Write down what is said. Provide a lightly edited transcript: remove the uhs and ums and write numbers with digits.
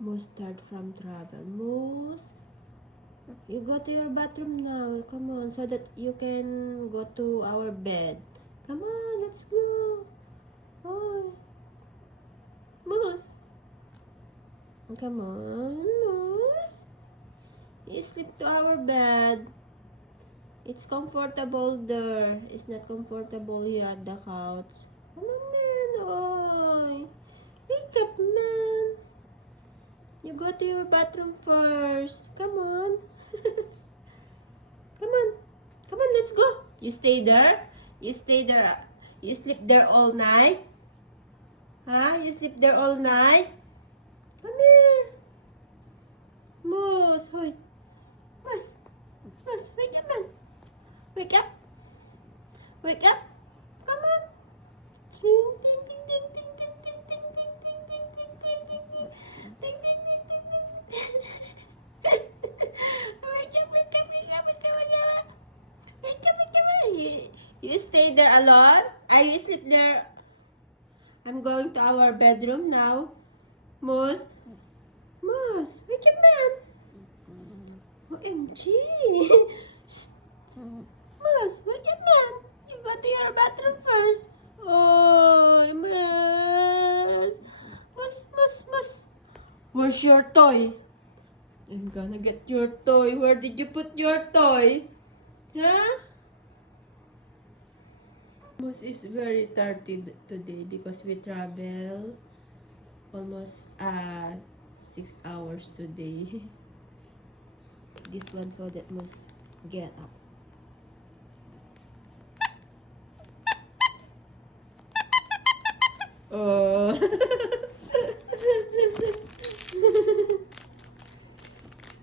Moose start from travel. Moose, you go to your bathroom now. Come on, so that you can go to our bed. Come on, let's go. Oh, Moose. Come on, Moose. You sleep to our bed. It's comfortable there. It's not comfortable here at the couch. Come on, man. Oh, wake up, man. You go to your bathroom first. Come on. Come on. Come on, let's go. You stay there? You stay there. You sleep there all night? Huh? You sleep there all night? Come here. Moose. Hoy. Moose. Moose, wake up, man. Wake up. Wake up. Come on. Ding, ding, ding, ding, ding, ding, ding, ding, ding, ding, ding, ding, ding, ding, ding. Ding, ding, ding, ding, ding. Wake up, wake up, wake up, wake up, wake up. Wake up, wake up. You stay there alone? You sleep there? I'm going to our bedroom now. Moose. Moose, wake up, man. OMG. Moose, wake up, man. You go to your bathroom first. Oh, Moose. Moose, Moose, Moose. Where's your toy? I'm gonna get your toy. Where did you put your toy? Huh? Moose is very tired today because we travel almost 6 hours today. This one so that Moose get up. Oh.